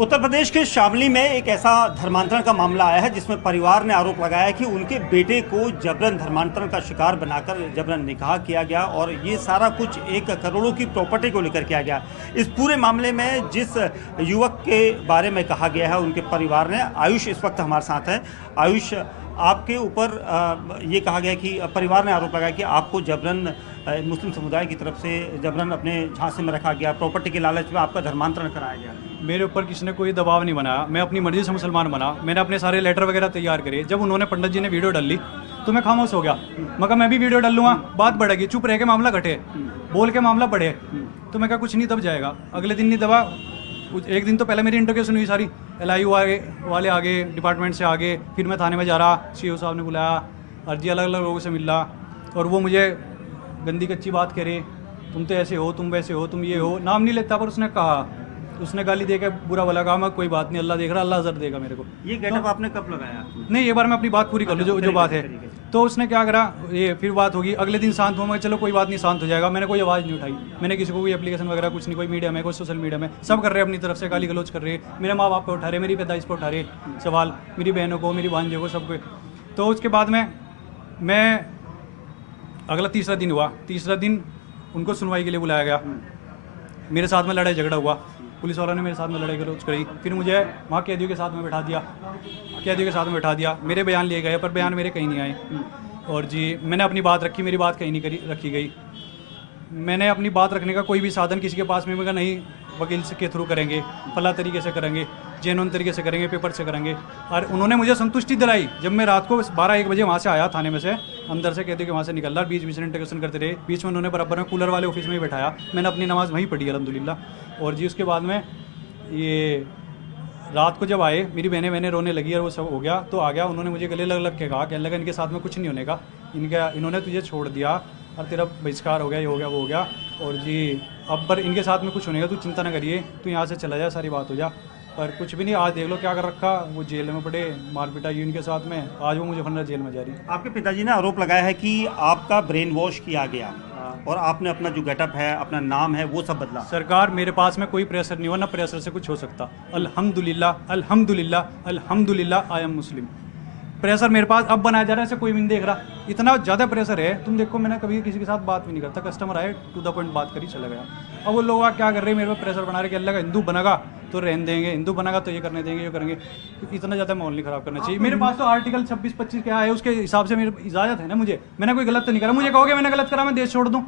उत्तर प्रदेश के शामली में एक ऐसा धर्मांतरण का मामला आया है जिसमें परिवार ने आरोप लगाया कि उनके बेटे को जबरन धर्मांतरण का शिकार बनाकर जबरन निकाह किया गया और ये सारा कुछ 1 करोड़ की प्रॉपर्टी को लेकर किया गया। इस पूरे मामले में जिस युवक के बारे में कहा गया है उनके परिवार ने, आयुष इस वक्त हमारे साथ है। आयुष, आपके ऊपर ये कहा गया कि परिवार ने आरोप लगाया कि आपको जबरन मुस्लिम समुदाय की तरफ से जबरन अपने झांसे में रखा गया, प्रॉपर्टी के लालच में आपका धर्मांतरण कराया गया। मेरे ऊपर किसी ने कोई दबाव नहीं बनाया, मैं अपनी मर्जी से मुसलमान बना। मैंने अपने सारे लेटर वगैरह तैयार करे। जब उन्होंने पंडित जी ने वीडियो डाल ली तो मैं खामोश हो गया। मगर मैं भी वीडियो डाल लूँगा, बात बढ़ेगी, चुप रह के मामला घटे, बोल के मामला बढ़े। तो मैं कहा कुछ नहीं दब जाएगा। अगले दिन नहीं दबा, एक दिन तो पहले मेरी इंटरव्यूशन हुई सारी, LIU वाले आगे, डिपार्टमेंट से आगे, फिर मैं थाने में जा रहा, CO साहब ने बुलाया, अर्जी अलग अलग लोगों से मिल रहा और वो मुझे गंदी कच्ची बात कह रहे, तुम तो ऐसे हो, तुम वैसे हो, तुम ये हो, नाम नहीं लेता पर उसने गाली दे के बुरा भला कहा। मैं कोई बात नहीं, अल्लाह देख रहा, अल्लाह अजर देगा मेरे को। ये गेटअप आपने कब लगाया? नहीं, एक बार मैं अपनी बात पूरी कर लूँ जो बात है। तो उसने क्या करा, ये फिर बात होगी, अगले दिन शांत हुआ। मैं चलो कोई बात नहीं, शांत हो जाएगा। मैंने कोई आवाज़ नहीं उठाई, मैंने किसी को कोई एप्लीकेशन वगैरह कुछ नहीं, कोई मीडिया में, कोई सोशल मीडिया में, सब कर रहे हैं अपनी तरफ से, गाली गलौज कर रहे हैं, मेरे माँ बाप पे उठा रहे, मेरी पैदाइश पे उठा रहे सवाल, मेरी बहनों को, मेरी भांजों को, सबको। तो उसके बाद में मैं अगला तीसरा दिन हुआ, तीसरा दिन उनको सुनवाई के लिए बुलाया गया। मेरे साथ में लड़ाई झगड़ा हुआ, पुलिस वालों ने मेरे साथ में लड़ाई गलौज करी। फिर मुझे वहाँ कैदियों के साथ में बैठा दिया, मेरे बयान लिए गए पर बयान मेरे कहीं नहीं आए। और जी मैंने अपनी बात रखी, मेरी बात कहीं नहीं रखी गई। मैंने अपनी बात रखने का कोई भी साधन किसी के पास में मैं नहीं, वकील के थ्रू करेंगे, फला तरीके से करेंगे, जेन्युइन तरीके से करेंगे, पेपर से करेंगे। और उन्होंने मुझे संतुष्टि दिलाई। जब मैं रात को 12-1 बजे वहाँ से आया थाने में से, अंदर से कहते कि वहाँ से निकल रहा, बीच में इंटरव्यूशन करते रहे। बीच में उन्होंने बराबर में कूलर वाले ऑफिस में ही बैठाया, मैंने अपनी नमाज़ वहीं पढ़ी अल्हम्दुलिल्लाह। और जी उसके बाद में ये रात को जब आए, मेरी बहनें रोने लगी और वो सब हो गया। तो आ गया, उन्होंने मुझे गले लग के कहा, कहने लगा इनके साथ में कुछ नहीं होने का, इन्होंने तुझे छोड़ दिया और तेरा बहिष्कार हो गया, ये हो गया, वो हो गया। और जी अब पर इनके साथ में कुछ होने का, तू चिंता ना करिए, तू यहाँ से चला जा, सारी बात हो जा। पर कुछ भी नहीं, आज देख लो क्या कर रखा, वो जेल में पड़े, मार पिटाई इनके साथ में, आज वो मुजफ्फरनगर जेल में जा रही। आपके पिताजी ने आरोप लगाया है कि आपका ब्रेन वॉश किया गया और आपने अपना जो गेटअप है, अपना नाम है, वो सब बदला। सरकार, मेरे पास में कोई प्रेशर नहीं हुआ, ना प्रेशर से कुछ हो सकता। अल्हम्दुलिल्लाह अल्हम्दुलिल्लाह अल्हम्दुलिल्लाह, आई एम मुस्लिम। प्रेशर मेरे पास अब बनाया जा रहा है, ऐसे कोई भी नहीं देख रहा। इतना ज़्यादा प्रेशर है, तुम देखो मैंने कभी किसी के साथ बात भी नहीं करता, कस्टमर आए टू द पॉइंट बात करी चला गया। अब वो लोग क्या कर रहे हैं, मेरे पे प्रेशर बना रहे कि अल्लाह का हिंदू बनेगा तो रहने देंगे, हिंदू बनेगा तो ये करने देंगे, ये करेंगे। इतना ज़्यादा माहौल नहीं ख़राब करना चाहिए। मेरे पास तो आर्टिकल 26-25 क्या है, उसके हिसाब से मेरी इजाज़त है ना, मैंने कोई गलत तो नहीं करा। मुझे कहोगे मैंने गलत करा, मैं देश छोड़ दूँ?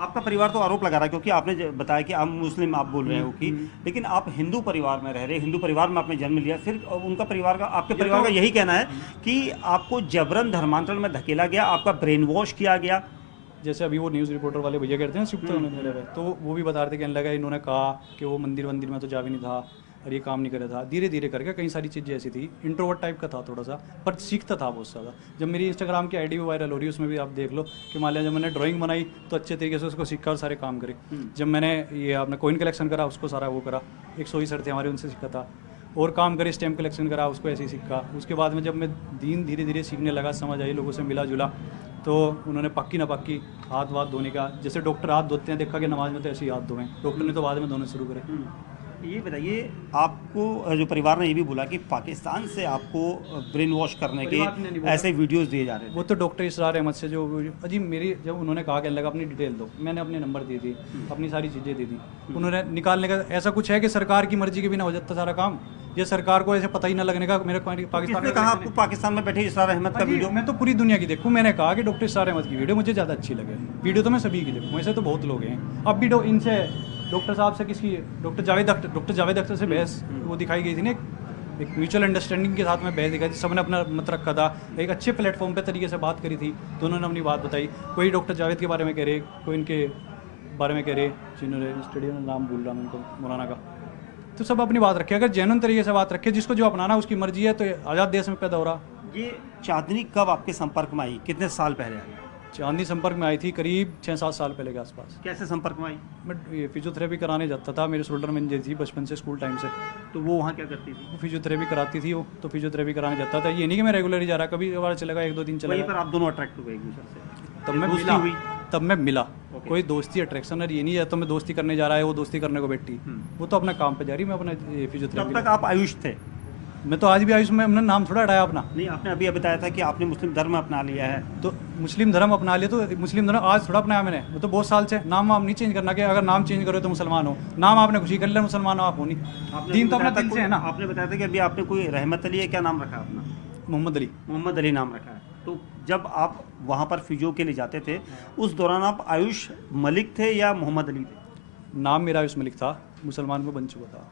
आपका परिवार तो आरोप लगा रहा है क्योंकि आपने बताया कि आप मुस्लिम, आप बोल रहे हो कि, लेकिन आप हिंदू परिवार में रह रहे, हिंदू परिवार में आपने जन्म लिया, फिर उनका परिवार का, आपके परिवार का यही कहना है कि आपको जबरन धर्मांतरण में धकेला गया, आपका ब्रेन वॉश किया गया। जैसे अभी वो न्यूज़ रिपोर्टर वाले भैया कहते हैं शिफ्ट होने मेरे पे, तो वो भी बता रहे थे, कहने लगा इन्होंने कहा कि वो मंदिर में तो जा भी नहीं था और ये काम नहीं कर रहा था। धीरे धीरे करके कई सारी चीज़ें ऐसी थी, इंट्रोवर्ट टाइप का था थोड़ा सा, पर सीखता था बहुत ज़्यादा। जब मेरी इंस्टाग्राम की ID भी वायरल हो रही है, उसमें भी आप देख लो कि मान लिया जब मैंने ड्राइंग बनाई तो अच्छे तरीके से उसको सीखा और सारे काम करे। जब मैंने ये अपना कॉइन कलेक्शन करा, उसको सारा वो करा, 100 ही सर थे हमारे, उनसे सीखा था। और काम करे, स्टैम्प कलेक्शन करा, उसको ऐसे ही सीखा। उसके बाद में जब मैं दीन धीरे धीरे सीखने लगा, समझ आई, लोगों से मिला जुला, तो उन्होंने पक्की ना पक्की हाथ वाथ धोने का, जैसे डॉक्टर हाथ धोते हैं, देखा कि नमाज में तो ऐसे ही हाथ धोएं, डॉक्टर ने तो बाद में धोने शुरू करे। ये बताइए, आपको जो परिवार ने ये भी बोला कि पाकिस्तान से आपको ब्रेन वॉश करने के ऐसे वीडियोस दिए जा रहे हैं। वो तो डॉक्टर इसरार अहमद से जो अजी मेरी, जब उन्होंने कहा कि लगा अपनी डिटेल दो, मैंने अपने नंबर दे दी, अपनी सारी चीज़ें दे दी। उन्होंने निकालने का ऐसा कुछ है कि सरकार की मर्जी के बिना हो जाता सारा काम, ये सरकार को ऐसे पता ही ना लगने का। मेरे पाकिस्तान ने कहा आपको पाकिस्तान में बैठे इसरार अहमद का वीडियो? मैं तो पूरी दुनिया की देखूँ, मैंने कहा कि डॉक्टर इसरार अहमद की वीडियो मुझे ज़्यादा अच्छी लगे। वीडियो तो मैं सभी की देखूँ, ऐसे तो बहुत लोग हैं। अब भी इनसे डॉक्टर साहब से किसकी, डॉक्टर जावेद अख्तर से बहस वो दिखाई गई थी ना, एक म्यूचुअल अंडरस्टैंडिंग के साथ में बहस दिखाई थी, सबने अपना मत रखा था, एक अच्छे प्लेटफॉर्म पे तरीके से बात करी थी, दोनों ने अपनी बात बताई। कोई डॉक्टर जावेद के बारे में कह रहे, कोई इनके बारे में कह रहे, जिन्होंने स्टेडियम में नाम भूल रहा हूँ उनको, मौलाना का। तो सब अपनी बात रखे, अगर जेन्युइन तरीके से बात रखे, जिसको जो अपनाना उसकी मर्जी है, तो आज़ाद देश में पैदा हो रहा। ये चांदनी कब आपके संपर्क में आई, कितने साल पहले आई? चांदनी संपर्क में आई थी करीब 6-7 साल पहले के आसपास। कैसे संपर्क में आई? मैं ये फिजियोथेरेपी कराने जाता था, मेरे शोल्डर में इंजरी थी बचपन से, स्कूल टाइम से। तो वो वहाँ क्या करती थी? वो फिजियोथेरेपी कराती थी, वो तो फिजियोथेरेपी कराने जाता था। ये नहीं कि मैं रेगुलर ही जा रहा, कभी बार चलेगा, 1-2 दिन चला। वहीं पर आप दोनों अट्रैक्ट हो गए एक दूसरे से, तब मैं मिला हुई। तब मैं मिला। कोई दोस्ती अट्रैक्शन और ये नहीं है तो मैं दोस्ती करने जा रहा है वो दोस्ती करने को बैठी, वो तो अपना काम पे जा रही, मैं अपना कब फिजियोथेरेपी। तक आप आयुष थे? मैं तो आज भी आयुष में, हमने नाम थोड़ा हटाया अपना। नहीं, आपने अभी बताया था कि आपने मुस्लिम धर्म अपना लिया है। तो मुस्लिम धर्म अपना लिया, तो मुस्लिम धर्म आज थोड़ा अपनाया मैंने, वो तो बहुत साल से। नाम वाम नहीं चेंज करना कि अगर नाम चेंज करो तो मुसलमान हो, नाम आपने खुशी कर लिया मुसलमान हो, आप हो नहीं। दीन तो अपना दिल से है ना। आपने बताया था कि अभी आपने कोई रहमत अली है, क्या नाम रखा है अपना? मोहम्मद अली। मोहम्मद अली नाम रखा है। तो जब आप वहाँ पर फिजियो के लिए जाते थे उस दौरान आप आयुष मलिक थे या मोहम्मद अली थे? नाम मेरा आयुष मलिक था, मुसलमान में बन चुका था।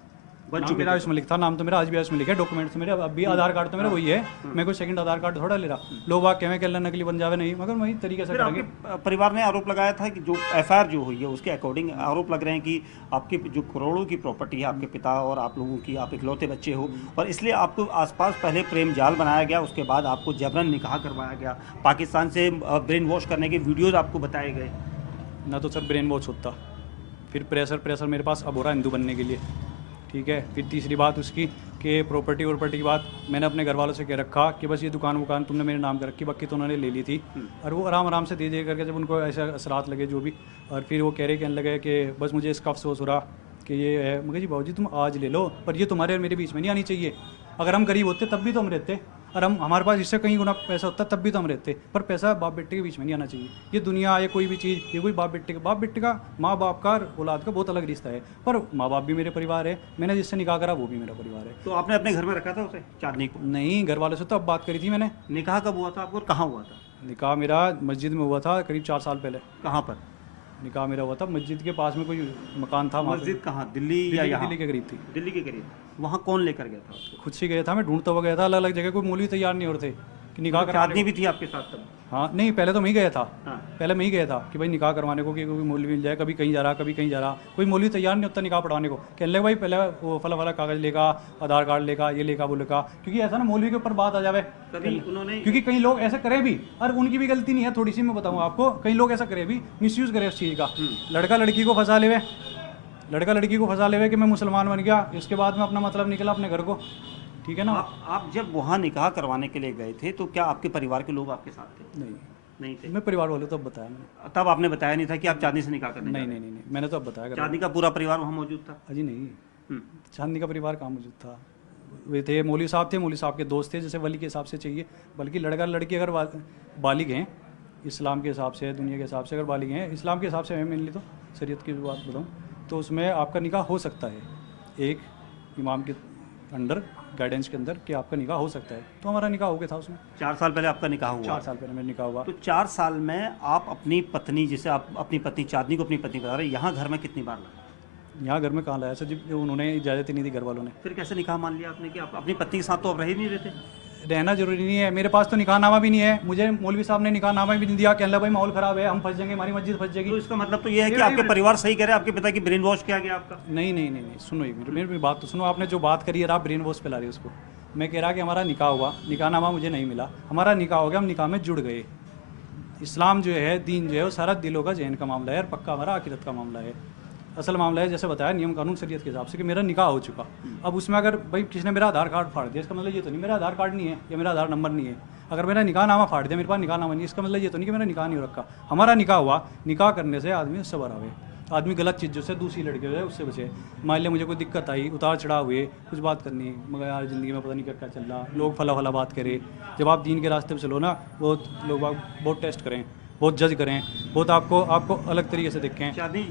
बन नाम चुके मेरा आयुष मलिक था, नाम तो मेरा आज भी आयुष मलिक है, डॉक्यूमेंट तो मेरे अब भी, आधार कार्ड तो मेरा वही है। मैं कोई सेकंड आधार कार्ड थोड़ा ले रहा। लोग बाग कहें कि अल्लाह नकली बन जावे, नहीं, मगर वही तरीके से फिर करेंगे। आपके परिवार ने आरोप लगाया था कि जो एफआईआर जो हुई है उसके अकॉर्डिंग आरोप लग रहे हैं कि आपकी जो करोड़ों की प्रॉपर्टी है आपके पिता और आप लोगों की, आप इकलौते बच्चे हो और इसलिए आपको आसपास पहले प्रेम जाल बनाया गया, उसके बाद आपको जबरन निकाह करवाया गया, पाकिस्तान से ब्रेन वॉश करने के वीडियोज़ आपको बताए गए। ना तो सर ब्रेन वॉश होता, फिर प्रेशर मेरे पास अब हो रहा हिंदू बनने के लिए, ठीक है। फिर तीसरी बात उसकी कि प्रॉपर्टी की बात मैंने अपने घर वालों से कह रखा कि बस ये दुकान तुमने मेरे नाम कर रखी, बाकी तो उन्होंने ले ली थी। और वो आराम से दे करके जब उनको ऐसा असरात लगे जो भी, और फिर वो कहने लगे कि बस मुझे इसका अफसोस हो रहा कि ये है। मगर जी बाबूजी तुम आज ले लो, पर ये तुम्हारे और मेरे बीच में नहीं आनी चाहिए। अगर हम गरीब होते तब भी तो हम रहते, और हमारे पास इससे कहीं गुना पैसा होता तब भी तो हम रहते, पर पैसा बाप बेटे के बीच में नहीं आना चाहिए। ये दुनिया या कोई भी चीज़, ये कोई बाप बेटे का, माँ बाप का और औलाद का बहुत अलग रिश्ता है। पर माँ बाप भी मेरे परिवार है, मैंने जिससे निकाह करा वो भी मेरा परिवार है। तो आपने अपने घर में रखा था उसे, चांदनी को? नहीं, घर वालों से तो अब बात करी थी मैंने। निकाह कब हुआ था आपको और कहाँ हुआ था? निकाह मेरा मस्जिद में हुआ था करीब 4 साल पहले। कहाँ पर? निकाह मेरा हुआ था मस्जिद के पास में, कोई मकान था वहाँ पे। मस्जिद कहाँ, दिल्ली या यहाँ? दिल्ली के करीब थी। दिल्ली के करीब। वहाँ कौन लेकर गया था उसको? खुद से गया था मैं, ढूंढता हुआ गया था, अलग अलग जगह, कोई मौलवी तैयार नहीं हो रहे थे कि निकाह तो करवाने चांदनी भी थी आपके साथ तब? हाँ, नहीं पहले तो मैं ही गया था। हाँ। पहले मैं ही गया था कि भाई निकाह करवाने को, कि कोई मौलवी मिल जाए, कभी कहीं जा रहा कभी कहीं जा रहा, कोई मौलवी तैयार नहीं होता निकाह पढ़वाने को। कहने लगे भाई पहले वो फला कागज लेगा, आधार कार्ड लेगा, ये लेगा वो लेगा, क्योंकि ऐसा ना मौलवी के ऊपर बात आ जावे कभी उन्होंने, क्योंकि कई लोग ऐसा करे भी, और उनकी भी गलती नहीं है थोड़ी सी, मैं बताऊँ आपको, कई लोग ऐसा करे भी, मिसयूज़ करे उस चीज़ का। लड़का लड़की को फंसा लेवे कि मैं मुसलमान बन गया, इसके बाद में अपना मतलब निकला अपने घर को, ठीक है ना। आप जब वहाँ निकाह करवाने के लिए गए थे तो क्या आपके परिवार के लोग आपके साथ थे? नहीं थे। मैं परिवार वालों तो अब बताया मैंने। तब आपने बताया नहीं था कि आप चांदनी से निकाह करने जा रहे नहीं, मैंने तो अब बताया। हैं? चांदनी का पूरा परिवार वहाँ मौजूद था? अजी नहीं, चांदनी का परिवार कहाँ मौजूद था। वे थे मौलवी साहब थे, मौलवी साहब के दोस्त थे, जैसे वली के हिसाब से चाहिए। बल्कि लड़का लड़की अगर बालिग हैं इस्लाम के हिसाब से, दुनिया के हिसाब से अगर बालिग हैं, इस्लाम के हिसाब से मैं मेनली तो शरीयत की बात बताऊँ तो उसमें आपका निकाह हो सकता है, एक इमाम के अंडर गाइडेंस के अंदर, कि आपका निकाह हो सकता है। तो हमारा निकाह हो गया था उसमें। 4 साल पहले आपका निकाह हुआ? 4 साल पहले मेरा निकाह हुआ। तो 4 साल में आप अपनी पत्नी, जिसे आप अपनी पत्नी चांदनी को अपनी पत्नी बता रहे हैं, यहाँ घर में कितनी बार लाए? यहाँ घर में कहाँ लाया सर जी, उन्होंने इजाज़त ही नहीं दी घर वालों ने। फिर कैसे निकाह मान लिया आपने कि आप अपनी पत्नी के साथ तो आप रह ही नहीं रहते? रहना जरूरी नहीं है, मेरे पास तो निकाहनामा भी नहीं है, मुझे मौलवी साहब ने निकाहनामा भी नहीं दिया कि अल्लाह भाई माहौल ख़राब है, हम फंस जाएंगे, हमारी मस्जिद फंस जाएगी। तो इसका मतलब तो ये है कि आपके परिवार सही कह रहे हैं, आपके पिता की ब्रेन वॉश किया गया आपका? नहीं, सुनो मेरी बात तो सुनो। आपने जो बात करी है आप ब्रेन वॉश पे ला रहे हो उसको। मैं कह रहा कि हमारा निकाह हुआ, निकाहनामा मुझे नहीं मिला, हमारा निकाह हो गया, हम निकाह में जुड़ गए। इस्लाम जो है, दीन जो है, वो सारा दिलों का जहन का मामला है और पक्का हमारा आखिरत का मामला है। असल मामला है जैसे बताया नियम कानून शरीयत के हिसाब से कि मेरा निकाह हो चुका। अब उसमें अगर भाई किसी ने मेरा आधार कार्ड फाड़ दिया, इसका मतलब ये तो नहीं मेरा आधार कार्ड नहीं है या मेरा आधार नंबर नहीं है। अगर मेरा निकाहनामा फाड़ दिया, मेरे पास निकाहनामा नहीं, इसका मतलब ये तो नहीं कि मेरा निकाह नहीं हो रखा। हमारा निकाह हुआ, निकाह करने से आदमी सबर आवे, आदमी गलत चीज़ों से, दूसरी लड़की हो जाए उससे बचे। मान लिया मुझे कोई दिक्कत आई, उतार चढ़ाव हुए, कुछ बात करनी, मगर यार ज़िंदगी में पता नहीं क्या चल रहा, लोग फला बात करें। जब आप दीन के रास्ते पे चलो ना, बहुत लोग बहुत टेस्ट करें, बहुत जज करें, बहुत आपको अलग तरीके से देखें। चांदनी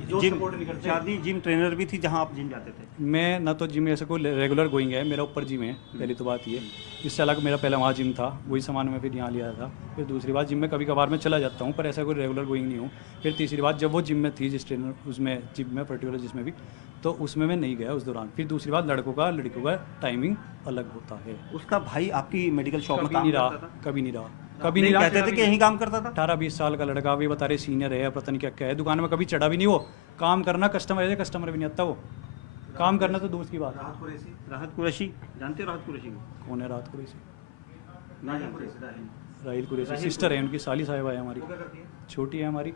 जिम ट्रेनर भी थी जहाँ आप जिम जाते थे? मैं ना तो जिम ऐसे कोई रेगुलर गोइंग है, मेरा ऊपर जिम है, पहली तो बात ये। इससे अलग मेरा पहला वहाँ जिम था, वही सामान मैं फिर यहाँ लिया था। फिर दूसरी बात, जिम में कभी कभार मैं चला जाता हूँ, पर ऐसा कोई रेगुलर गोइंग नहीं हूँ। फिर तीसरी बात, जब वो जिम में थी, जिस ट्रेनर उसमें जिम में पर्टिकुलर जिसमें भी, तो उसमें मैं नहीं गया उस दौरान। फिर दूसरी बात, लड़कों का टाइमिंग अलग होता है। उसका भाई आपकी मेडिकल शॉप में कभी नहीं रहा, कभी नहीं कहते थे कि यही काम करता था? 18-20 साल का लड़का, भी बता रहे सीनियर है, पता नहीं क्या है, दुकान में कभी चढ़ा भी नहीं। वो काम करना, कस्टमर भी नहीं आता, वो काम करना तो दूर की बात। राहत कुरैशी जानते हो? राहत कुरैशी कौन है राहत कुरैशी? ना जानते? राहिल कुरैशी सिस्टर है उनकी, साली साहिबा है हमारी, छोटी है हमारी।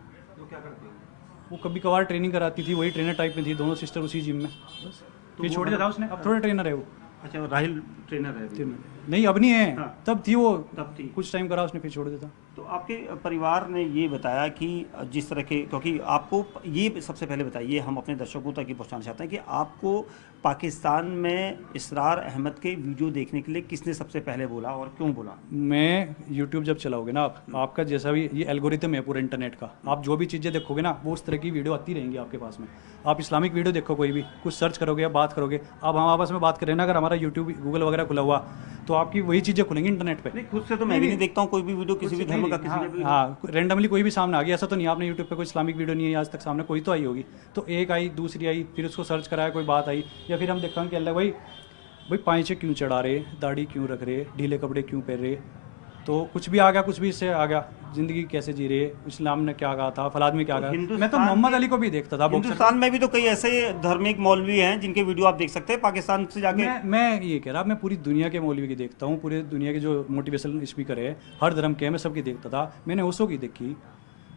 वो कभी कभार ट्रेनिंग कराती थी, वही ट्रेनर टाइप में थी, दोनों सिस्टर उसी जिम में। बस फिर छोड़ दिया था उसने, अब थोड़ा ट्रेनर है वो। अच्छा, राहिल ट्रेनर है? नहीं अब नहीं है, हाँ। तब थी वो, तब थी। कुछ टाइम करा उसने फिर छोड़ देता। तो आपके परिवार ने ये बताया कि जिस तरह के, क्योंकि आपको ये सबसे पहले बताइए, हम अपने दर्शकों तक ये पहुंचाना चाहते हैं कि आपको पाकिस्तान में इसरार अहमद के वीडियो देखने के लिए किसने सबसे पहले बोला और क्यों बोला? मैं यूट्यूब जब चलाओगे ना आप, आपका जैसा भी ये एल्गोरिथम है पूरे इंटरनेट का, आप जो भी चीज़ें देखोगे ना वो उस तरह की वीडियो आती रहेंगी आपके पास में। आप इस्लामिक वीडियो देखो, कोई भी कुछ सर्च करोगे या बात करोगे, अब हम आपस में बात करें ना, अगर हमारा यूट्यूब गूगल वगैरह खुला हुआ तो आपकी वही चीज़ें खुलेंगी इंटरनेट पे। नहीं, खुद से तो मैं भी नहीं देखता हूँ कोई भी वीडियो किसी भी धर्म का, किसी का भी। हाँ, रेंडमली कोई भी सामने आ गया, ऐसा तो नहीं आपने यूट्यूब पे कोई इस्लामिक वीडियो नहीं है आज तक सामने, कोई तो आई होगी, तो एक आई, दूसरी आई, फिर उसको सर्च कराया, कोई बात आई, या फिर हम देखा कि अल्लाह भाई पाँचे क्यों चढ़ा रहे, दाढ़ी क्यों रख रहे, ढीले कपड़े क्यों पहन रहे, तो कुछ भी आ गया, कुछ भी इससे आ गया, जिंदगी कैसे जी रहे, इस्लाम ने क्या कहा था, फलाद में क्या कहा। मैं तो मोहम्मद अली को भी देखता था। हिंदुस्तान में भी तो कई ऐसे धार्मिक मौलवी हैं जिनके वीडियो आप देख सकते हैं पाकिस्तान से जाके। मैं ये कह रहा, मैं पूरी दुनिया के मौलवी की देखता हूँ, पूरे दुनिया के जो मोटिवेशनल स्पीकर है हर धर्म के, मैं सबकी देखता था। मैंने ओशो की देखी,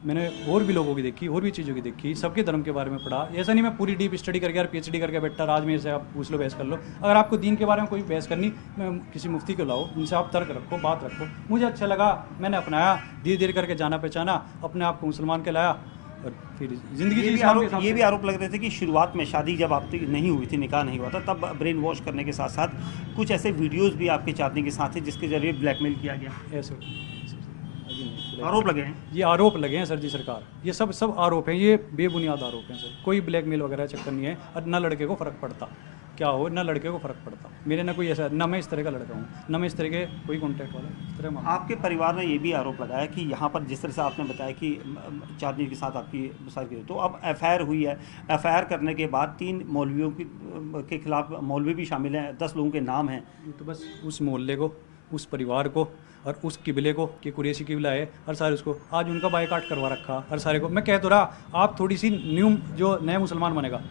मैंने और भी लोगों की देखी, और भी चीज़ों की देखी, सबके धर्म के बारे में पढ़ा। ऐसा नहीं मैं पूरी डीप स्टडी करके यार PhD करके बैठा, आज में से आप पूछ लो, बहस कर लो। अगर आपको दीन के बारे में कोई बहस करनी, मैं किसी मुफ्ती को लाओ, उनसे आप तर्क रखो, बात रखो। मुझे अच्छा लगा, मैंने अपनाया, धीरे धीरे करके जाना पहचाना, अपने आप को मुसलमान कहलाया, और फिर जिंदगी ये भी आरोप लग रहे थे कि शुरुआत में शादी जब आपकी नहीं हुई थी, निकाह नहीं हुआ था, तब ब्रेन वॉश करने के साथ साथ कुछ ऐसे वीडियोज़ भी आपके चाहने के साथ थे जिसके जरिए ब्लैकमेल किया गया। ऐसे आरोप लगे हैं, ये आरोप लगे हैं सर जी सरकार, ये सब आरोप हैं, ये बेबुनियाद आरोप हैं सर। कोई ब्लैकमेल वगैरह चक्कर नहीं है, और ना लड़के को फ़र्क पड़ता क्या हो, ना लड़के को फ़र्क पड़ता। मेरे ना कोई ऐसा, ना मैं इस तरह का लड़का हूँ, ना मैं इस तरह के कोई कॉन्टैक्ट वाला इस तरह। आपके परिवार ने ये भी आरोप लगाया कि यहाँ पर जिस तरह से आपने बताया कि चांदनी के साथ आपकी शादी, तो अब FIR हुई है, FIR करने के बाद 3 मौलवियों के खिलाफ, मौलवी भी शामिल हैं, 10 लोगों के नाम हैं। तो बस उस मोहल्ले को, उस परिवार को और उस किबले को, कि कुरैशी किबला है, हर सारे उसको आज उनका बायकाट करवा रखा हर सारे को। मैं कह तो रहा, आप थोड़ी सी न्यू जो नया मुसलमान बनेगा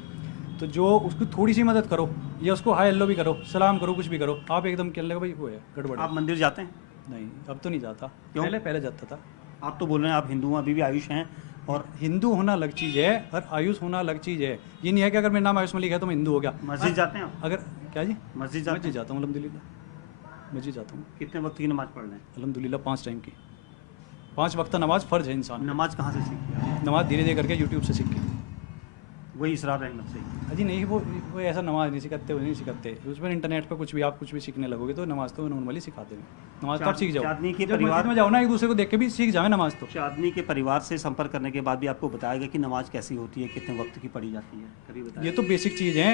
तो जो उसको थोड़ी सी मदद करो, या उसको हाय हेलो भी करो, सलाम करो, कुछ भी करो, आप एकदम कह लेगा भाई वो है गड़बड़। आप मंदिर जाते हैं? नहीं, अब तो नहीं जाता, क्यों? पहले जाता था। आप तो बोल रहे हैं आप हिंदू हैं, अभी भी आयुष हैं, और हिंदू होना अलग चीज़ है और आयुष होना अलग चीज़ है। ये नहीं है कि अगर मेरा नाम आयुष मलिक है तो मैं हिंदू हो गया। मस्जिद जाते हैं आप? अगर क्या जी, मस्जिद जाता हूँ अल्हम्दुलिल्लाह, मस्जिद जाता हूँ। कितने वक्त की नमाज पढ़ रहे हैं? अल्हम्दुलिल्लाह 5 टाइम की, 5 वक्त नमाज फ़र्ज है इंसान। नमाज कहाँ से सीखी? नमाज धीरे धीरे करके यूट्यूब से सीख के। वही इसरार अहमद से? अजी नहीं, वो ऐसा नमाज नहीं सिखाते, वो नहीं सिखाते उसमें। इंटरनेट पे कुछ भी आप कुछ भी सीखने लगोगे तो नमाज तो नॉर्मली सिखाते हैं। नमाज तो आप सीख जाओ, चांदनी के जब परिवार मस्जिद में जाओ ना, एक दूसरे को देख के भी सीख जाए नमाज तो। चांदनी के परिवार से संपर्क करने के बाद भी आपको बताया गया कि नमाज कैसी होती है, कितने वक्त की पढ़ी जाती है, कभी बताया? ये तो बेसिक चीज़ है।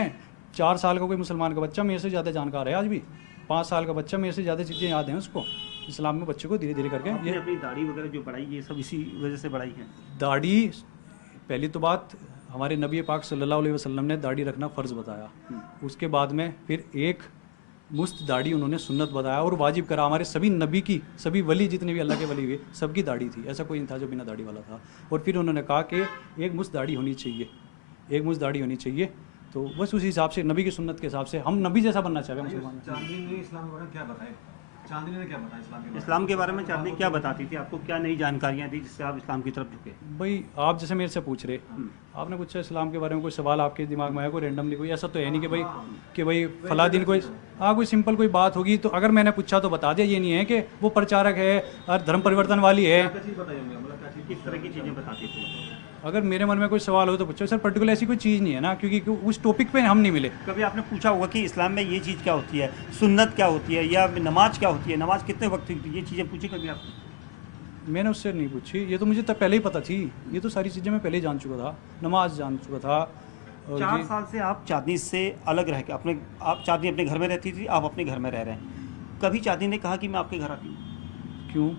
4 साल का कोई मुसलमान का बच्चा मेरे से ज़्यादा जानकार है आज भी। 5 साल का बच्चा मेरे से ज़्यादा चीज़ें याद हैं उसको। इस्लाम में बच्चे को धीरे धीरे करके आपने अपनी दाढ़ी वगैरह जो बढ़ाई, ये सब इसी वजह से बढ़ाई है? दाढ़ी, पहली तो बात, हमारे नबी पाक सल्लल्लाहु अलैहि वसल्लम ने दाढ़ी रखना फ़र्ज़ बताया। उसके बाद में फिर एक मुस्त दाढ़ी उन्होंने सुन्नत बताया और वाजिब करा। हमारे सभी नबी की, सभी वली, जितने भी अल्लाह के वली हुए, सबकी दाढ़ी थी, ऐसा कोई नहीं था जो बिना दाढ़ी वाला था। और फिर उन्होंने कहा कि एक मुस्त दाढ़ी होनी चाहिए, एक मुस्त दाढ़ी होनी चाहिए। तो बस उसी हिसाब से, नबी की सुन्नत के हिसाब से हम नबी जैसा बनना चाहते हैं मुसलमान। चांदनी ने इस्लाम के बारे में क्या बताया? चांदनी ने क्या बताया इस्लाम के बारे में? चांदनी क्या बताती थी आपको, क्या नई जानकारियाँ थी जिससे आप इस्लाम की तरफ झुके? भाई आप जैसे मेरे से पूछ रहे, आपने पूछा इस्लाम के बारे में, कोई सवाल आपके दिमाग में आया कोई रेंडमली, कोई ऐसा तो है नहीं कि भाई फला दिन कोई कोई सिंपल कोई बात होगी तो अगर मैंने पूछा तो बता दिया। ये नहीं है कि वो प्रचारक है और धर्म परिवर्तन वाली है। किस तरह की चीज़ें बताती थी? अगर मेरे मन में कोई सवाल हो तो पूछो सर। पर्टिकुलर ऐसी कोई चीज़ नहीं है ना, क्योंकि उस टॉपिक पे हम नहीं मिले। कभी आपने पूछा होगा कि इस्लाम में ये चीज़ क्या होती है, सुन्नत क्या होती है, या नमाज क्या होती है, नमाज कितने वक्त की होती है, ये चीज़ें पूछी कभी आपने? मैंने उससे नहीं पूछी, ये तो मुझे तब पहले ही पता थी। ये तो सारी चीज़ें मैं पहले ही जान चुका था, नमाज जान चुका था। और 4 साल से आप चांदनी से अलग रह के, आप चांदनी अपने घर में रहती थी, आप अपने घर में रह रहे हैं। कभी चांदनी ने कहा कि मैं आपके घर आती हूँ? क्यों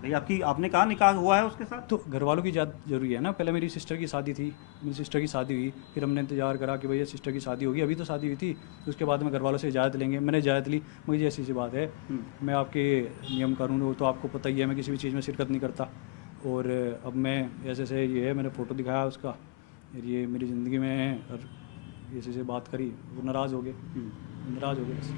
भाई आपने कहा निकाह हुआ है उसके साथ, तो घर वालों की इजाज़त जरूरी है ना। पहले मेरी सिस्टर की शादी थी, मेरी सिस्टर की शादी हुई, फिर हमने इंतजार करा कि भैया सिस्टर की शादी होगी, अभी तो शादी हुई थी। उसके बाद में घर वालों से इजाज़त लेंगे, मैंने इजाज़त ली। मुझे ऐसी सी बात है, मैं आपके नियम कानून तो आपको पता ही है, मैं किसी भी चीज़ में शिरकत नहीं करता। और अब मैं ऐसे ये है, मैंने फ़ोटो दिखाया उसका, ये मेरी ज़िंदगी में है, और ऐसे से बात करी, वो नाराज़ हो गए, नाराज़ हो गए बस।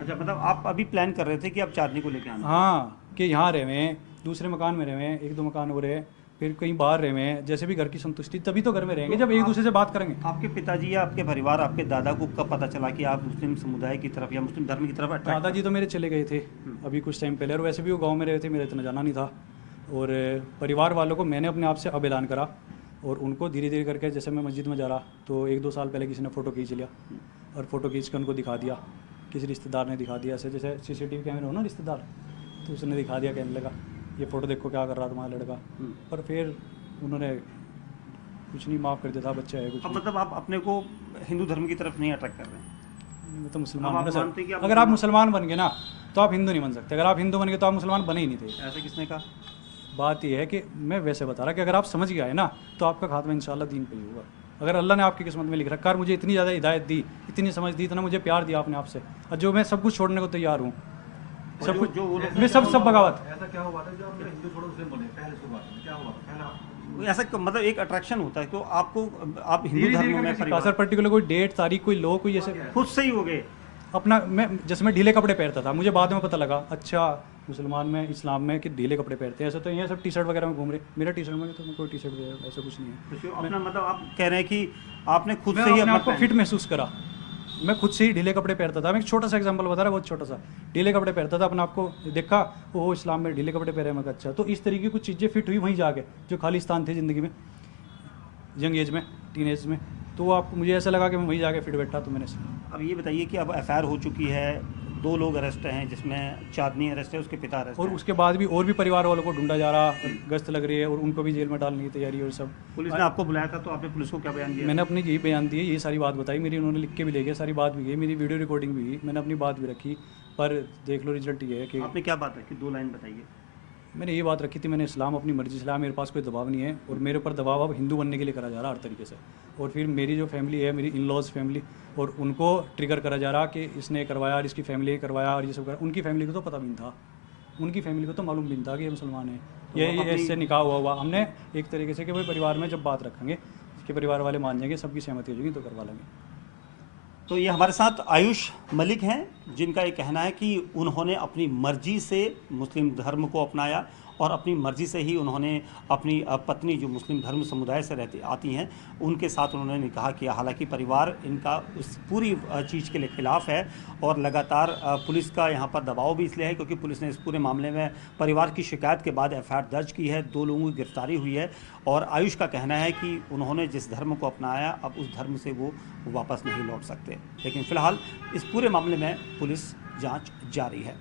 अच्छा, मतलब आप अभी प्लान कर रहे थे कि आप चांदनी को लेके आना? हाँ, कि यहाँ रहे हैं, दूसरे मकान में रहे हैं, 1-2 मकान हो रहे हैं, फिर कहीं बाहर रहे हुए हैं, जैसे भी घर की संतुष्टि, तभी तो घर में रहेंगे जब एक दूसरे से बात करेंगे। आपके पिताजी या आपके परिवार, आपके दादा को कब पता चला कि आप मुस्लिम समुदाय की तरफ या मुस्लिम धर्म की तरफ अट्रैक्ट? दादाजी तो मेरे चले गए थे अभी कुछ टाइम पहले, और वैसे भी वो गांव में रहे थे, मेरा इतना जाना नहीं था। और परिवार वालों को मैंने अपने आप से अब ऐलान करा, और उनको धीरे धीरे करके, जैसे मैं मस्जिद में जा रहा तो 1-2 साल पहले किसी ने फ़ोटो खींच लिया, और फ़ोटो खींच कर उनको दिखा दिया, किसी रिश्तेदार ने दिखा दिया, ऐसे जैसे CCTV कैमरे हो ना रिश्तेदार, तो उसने दिखा दिया, कहने लगा ये फ़ोटो देखो क्या कर रहा तुम्हारा लड़का। पर फिर उन्होंने कुछ नहीं, माफ़ कर दिया था, बच्चा है कुछ अब नहीं। मतलब आप अपने को हिंदू धर्म की तरफ नहीं अट्रैक्ट कर रहे हैं? मैं तो मुसलमान अब हूं आप ना मानते हैं कि सर। आप अगर आप मुसलमान बन गए ना तो आप हिंदू नहीं बन सकते, अगर आप हिंदू बन गए तो आप मुसलमान बने ही नहीं थे। ऐसे किसने कहा? बात यह है कि मैं वैसे बता रहा कि अगर आप समझ गए ना तो आपका खात्मा इंशाल्लाह दीन पे ही होगा। अगर अल्लाह ने आपकी किस्मत में लिख रखा, मुझे इतनी ज़्यादा हिदायत दी, इतनी समझ दी, इतना मुझे प्यार दिया अपने आप से, और जो मैं सब कुछ छोड़ने को तैयार हूँ, सब कुछ, जो वो लोग- मैं सब बगावत। ऐसा क्या हुआ था जो आप हिंदू छोड़ो मुस्लिम बने? पहले शुरुआत में क्या हुआ था? पहला ऐसा मतलब एक अट्रैक्शन होता है, तो आपको आप हिंदू धर्म में सर परिवार पर्टिकुलर कोई डेट, तारीख, कोई लो, कोई ऐसे खुद से ही हो गए? अपना, मैं जैसे मैं ढीले कपड़े पहनता था, मुझे बाद में पता लगा अच्छा मुसलमान में, इस्लाम में कि ढीले कपड़े पहनते हैं। ऐसे तो ये सब टी-शर्ट वगैरह में घूम रहे, मेरा टी-शर्ट में तो मैं कोई टी-शर्ट वगैरह ऐसा कुछ नहीं है। तो अपना मतलब आप कह रहे हैं कि आपने खुद मैं से ही अपने अपना आप को फिट महसूस करा, मैं खुद से ही ढीले कपड़े पहनता था। मैं एक छोटा सा एग्जांपल बता रहा, बहुत छोटा सा, ढीले कपड़े पहनता था, अपने आप को देखा, वो इस्लाम में ढीले कपड़े पहने, मैं कहा अच्छा। तो इस तरीके की कुछ चीज़ें फिट हुई वहीं जाके, जो खालिस्तान थे ज़िंदगी में, यंग एज में, टीन एज में, तो वो आप, मुझे ऐसा लगा कि मैं वहीं जाके फिट बैठा, तो मैंने। अब ये बताइए कि अब FIR हो चुकी है, 2 लोग अरेस्ट हैं, जिसमें चांदनी अरेस्ट है, उसके पिता अरेस्ट और हैं। उसके बाद भी और भी परिवार वालों को ढूंढा जा रहा, गश्त लग रही है, और उनको भी जेल में डालने की तैयारी और सब। पुलिस ने आपको बुलाया था, तो आपने पुलिस को क्या बयान दिया? मैंने अपनी यही बयान दिए, यही सारी बात बताई मेरी, उन्होंने लिख के भी ले गए, सारी बात भी गई, मेरी वीडियो रिकॉर्डिंग भी हुई, मैंने अपनी बात भी रखी। पर देख लो रिजल्ट ये है कि आपने क्या बात रखी? 2 लाइन बताइए। मैंने ये बात रखी थी, मैंने इस्लाम अपनी मर्जी से, मेरे पास कोई दबाव नहीं है, और मेरे ऊपर दबाव अब हिंदू बनने के लिए करा जा रहा हर तरीके से। और फिर मेरी जो फैमिली है, मेरी इन-लॉज फैमिली, और उनको ट्रिगर करा जा रहा कि इसने करवाया और इसकी फैमिली ने करवाया और ये सब करा। उनकी फैमिली को तो पता भी नहीं था, उनकी फैमिली को तो मालूम भी नहीं था कि ये मुसलमान है, ये इससे निकाह हुआ। हमने एक तरीके से कि भाई परिवार में जब बात रखेंगे, इसके परिवार वाले मान जाएंगे, सबकी सहमति हो जाएगी तो करवा लेंगे। तो ये हमारे साथ आयुष मलिक हैं, जिनका ये कहना है कि उन्होंने अपनी मर्जी से मुस्लिम धर्म को अपनाया, और अपनी मर्जी से ही उन्होंने अपनी पत्नी, जो मुस्लिम धर्म समुदाय से आती हैं, उनके साथ उन्होंने निकाह किया। हालांकि परिवार इनका उस पूरी चीज़ के लिए खिलाफ है, और लगातार पुलिस का यहाँ पर दबाव भी इसलिए है क्योंकि पुलिस ने इस पूरे मामले में परिवार की शिकायत के बाद FIR दर्ज की है, 2 लोगों की गिरफ्तारी हुई है। और आयुष का कहना है कि उन्होंने जिस धर्म को अपनाया, अब उस धर्म से वो वापस नहीं लौट सकते। लेकिन फ़िलहाल इस पूरे मामले में पुलिस जाँच जारी है।